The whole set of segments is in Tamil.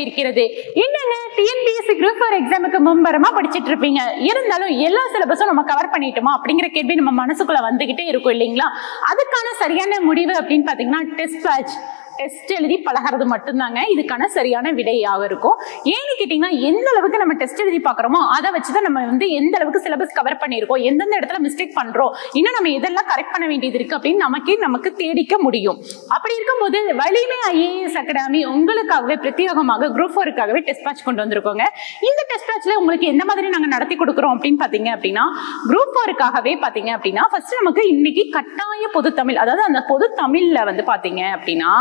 வரவேற்கிறது. என்னங்க டிஎன்பிஎஸ்சி குரூப் 4 எக்ஸாமுக்கு மும்பரமா படிச்சிட்டு இருப்பீங்க, இருந்தாலும் எல்லா சிலபஸும் நம்ம கவர் பண்ணிட்டோமா அப்படிங்கிற கேள்வி நம்ம மனசுக்குள்ள வந்துகிட்டே இருக்கும் இல்லைங்களா? அதுக்கான சரியான முடிவு அப்படின்னு பாத்தீங்கன்னா டெஸ்ட் பேட்ச், டெஸ்ட் எழுதி பழகிறது மட்டும்தாங்க இதுக்கான சரியான விடையாக இருக்கும். ஏன்னு கேட்டீங்கன்னா எந்த அளவுக்கு நம்ம டெஸ்ட் எழுதி பார்க்குறோமோ அதை வச்சுதான் நம்ம வந்து எந்த அளவுக்கு சிலபஸ் கவர் பண்ணியிருக்கோம், எந்தெந்த இடத்துல மிஸ்டேக் பண்றோம், இன்னும் நம்ம இதெல்லாம் கரெக்ட் பண்ண வேண்டியது இருக்கு அப்படின்னு நமக்கு தேடிக்க முடியும். அப்படி இருக்கும்போது வலிமை ஐஏஎஸ் அகாடமி உங்களுக்காகவே பிரத்யேகமாக குரூப் 4க்காகவே டெஸ்ட் பேட்ச் கொண்டு வந்திருக்கோங்க. இந்த டெஸ்ட் பேட்ச்ல உங்களுக்கு எந்த மாதிரி நாங்க நடத்தி கொடுக்குறோம் அப்படின்னு பாத்தீங்க அப்படின்னா குரூப் 4க்காகவே பாத்தீங்க அப்படின்னா ஃபர்ஸ்ட் நமக்கு இன்னைக்கு கட்டாய பொது தமிழ், அதாவது அந்த பொது தமிழ்ல வந்து பாத்தீங்க அப்படின்னா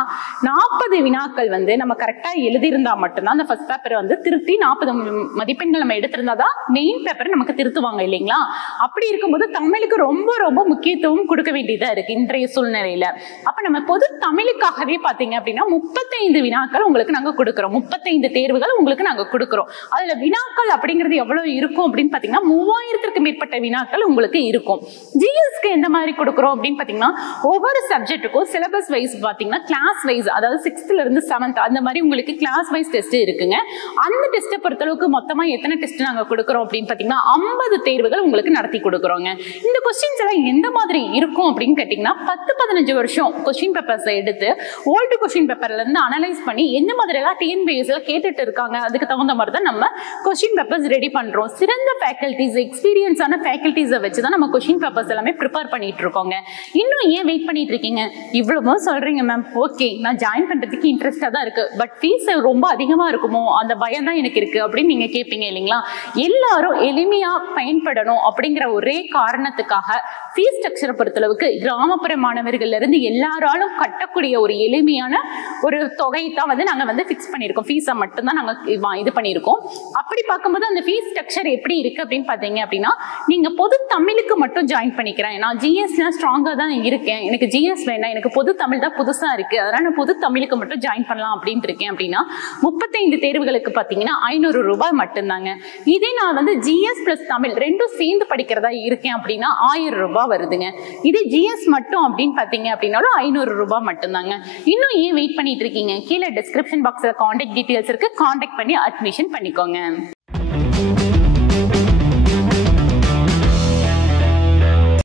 40 வினாக்கள் வந்து நம்ம கரெக்டா எழுதியிருந்தா மட்டும்தான் அந்த ஃபர்ஸ்ட் பேப்பர் வந்து திருத்தி 40 மதிப்பெண்கள் நம்ம எடுத்திருந்தாதான் மெயின் பேப்பர் நமக்கு திருத்துவாங்க இல்லைங்களா? அப்படி இருக்கும்போது தமிழுக்கு ரொம்ப ரொம்ப முக்கியத்துவம் கொடுக்க வேண்டியதா இருக்கு இன்றைய சூழ்நிலையில. அப்ப நம்ம பொது தமிழுக்காகவே பாத்தீங்க அப்படின்னா 35 வினாக்கள் உங்களுக்கு நாங்க கொடுக்குறோம், 35 தேர்வுகள் உங்களுக்கு நாங்க கொடுக்குறோம். அதுல வினாக்கள் அப்படிங்கிறது எவ்வளவு இருக்கும் அப்படின்னு பாத்தீங்கன்னா 3000க்கும் மேற்பட்ட வினாக்கள் உங்களுக்கு இருக்கும். ஜிஎஸ்க்கு எந்த மாதிரி கொடுக்குறோம் அப்படின்னு பாத்தீங்கன்னா ஒவ்வொரு சப்ஜெக்ட்டுக்கும் சிலபஸ் வைஸ் பாத்தீங்கன்னா கிளாஸ் வைஸ், அதாவது 6th ல இருந்து 7th அந்த மாதிரி உங்களுக்கு கிளாஸ் வைஸ் டெஸ்ட் இருக்குங்க. அந்த டெஸ்ட்டை பொறுத்தளவுக்கு மொத்தமா எத்தனை டெஸ்ட் நாங்க கொடுக்குறோம் அப்படின்னு பாத்தீங்கன்னா 50 தேர்வுகள் உங்களுக்கு நடத்தி கொடுக்குறோங்க. இந்த கொஸ்டின்ஸ் எல்லாம் எந்த மாதிரி இருக்கும் அப்படின்னு கேட்டீங்கன்னா 10-15 வருஷம் கொஸ்டின் பேப்பர்ஸ் எடுத்து ஓல்டு கொஸ்டின் பேப்பர்ல இருந்து அனலைஸ் பண்ணி எந்த மாதிரி எல்லாம் டிஎன்பிஎஸ்ல கேட்டுட்டு இருக்காங்க அதுக்கு தகுந்த மாதிரி தான் நம்ம கொஸ்டின் பேப்பர்ஸ் ரெடி பண்றோம். சிறந்த ஃபேக்கல்டிஸ், எக்ஸ்பீரியன்ஸான ஃபேக்கல்டிஸை வச்சு தான் நம்ம கொஸ்டின் பேப்பர்ஸ் எல்லாமே ப்ரிப்பேர் பண்ணிட்டு இருக்கோங்க. இன்னும் ஏன் வெயிட் பண்ணிட்டு இருக்கீங்க? இவ்வளவும் சொல்றீங்க மேம், ஓகே நான் ஜாயின் பண்றதுக்கு இன்ட்ரெஸ்டா தான் இருக்கு, பட் ஃபீஸ் ரொம்ப அதிகமா இருக்குமோ அந்த பயம் தான் எனக்கு இருக்கு அப்படின்னு நீங்க கேட்பீங்க இல்லைங்களா? எல்லாரும் எளிமையா பயன்படணும் அப்படிங்கிற ஒரே காரணத்துக்காக ஃபீஸ் ஸ்ட்ரக்சரை பொறுத்தளவுக்கு கிராமப்புற மாணவர்கள்ல இருந்து எல்லாராலும் கட்டக்கூடிய ஒரு எளிமையான ஒரு தொகை தான் வந்து நாங்க வந்து ஃபிக்ஸ் பண்ணியிருக்கோம். ஃபீஸை மட்டும்தான் நாங்க இது பண்ணியிருக்கோம். அப்படி பார்க்கும்போது அந்த ஃபீஸ் ஸ்ட்ரக்சர் எப்படி இருக்கு அப்படின்னு பாத்தீங்க அப்படின்னா நீங்க பொது தமிழுக்கு மட்டும் ஜாயின் பண்ணிக்கிறேன், நான் ஜிஎஸ்ல ஸ்ட்ராங்கா தான் இருக்கேன், எனக்கு ஜிஎஸ் வேண்டாம், எனக்கு பொது தமிழ் தான் புதுசா இருக்கு, அதனால நான் பொது தமிழுக்கு மட்டும் ஜாயின் பண்ணலாம் அப்படின்ட்டு இருக்கேன் அப்படின்னா 35 தேர்வுகளுக்கு பாத்தீங்கன்னா 500 ரூபாய் மட்டும்தாங்க. இதே நான் வந்து ஜிஎஸ் பிளஸ் தமிழ் ரெண்டும் சேர்ந்து படிக்கிறதா இருக்கேன் அப்படின்னா 1000 ரூபாய் வருதுங்க. இதே ஜிஎஸ் மட்டும் அப்படின்னு பாத்தீங்க அப்படின்னாலும் 500 ரூபாய் மட்டும்தாங்க. இன்னும் ஏன் வெயிட் பண்ணிட்டு இருக்கீங்க? கீழே டிஸ்கிரிப்ஷன் பாக்ஸ்ல கான்டாக்ட் டீடைல்ஸ் இருக்கு, கான்டாக்ட் பண்ணி அட்மிஷன் பண்ணிக்கோங்க.